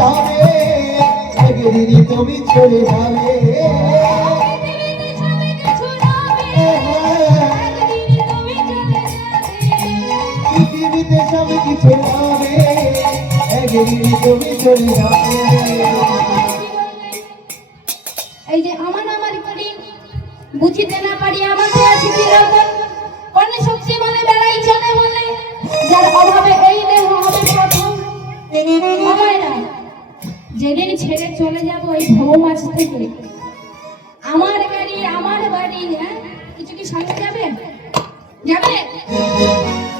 যাবে একদিন তুমি চলে যাবে পৃথিবীতে সব কিছু যাবে একদিন তুমি চলে যাবে। এই যে আমার করি বুঝিতে না পারি আমাকে আছে কি রকম কোন শক্তি বলে বেড়াই চলে বলে যার অভাবে এই দেহ হবে প্রথম। মায়েরা যেদিন ছেড়ে চলে যাব এই ভব মাছ থেকে আমার বাড়ি হ্যাঁ কিছু কি সঙ্গে যাবে যাবে?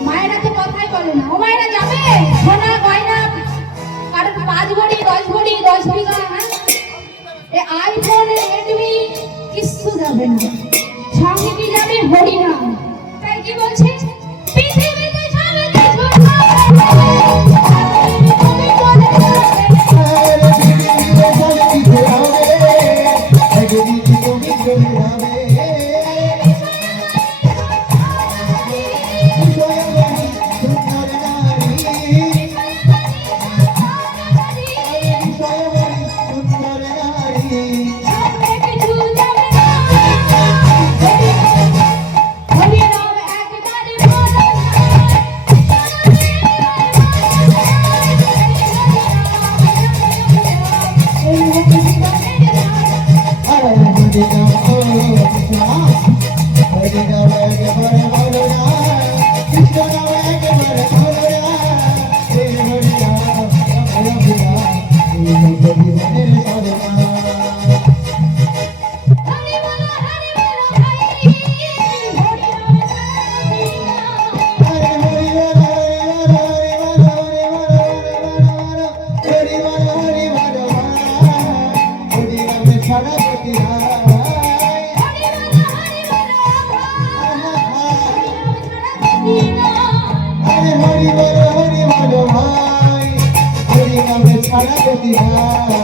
মায়েরা তো কথাই বলে না। ও মায়েরা যাবে? সোনা গয়না কারণ 5 ভরি 10 ভরি 10 বিঘা হ্যাঁ এ আইফোন রেডমি কিছু যাবে না, সঙ্গে কি যাবে হরিনাম। তাই কি বলছে পৃথিবীতে সব কিছু হরি বল ভাই হরি নামে ছাড়া গতি নাই।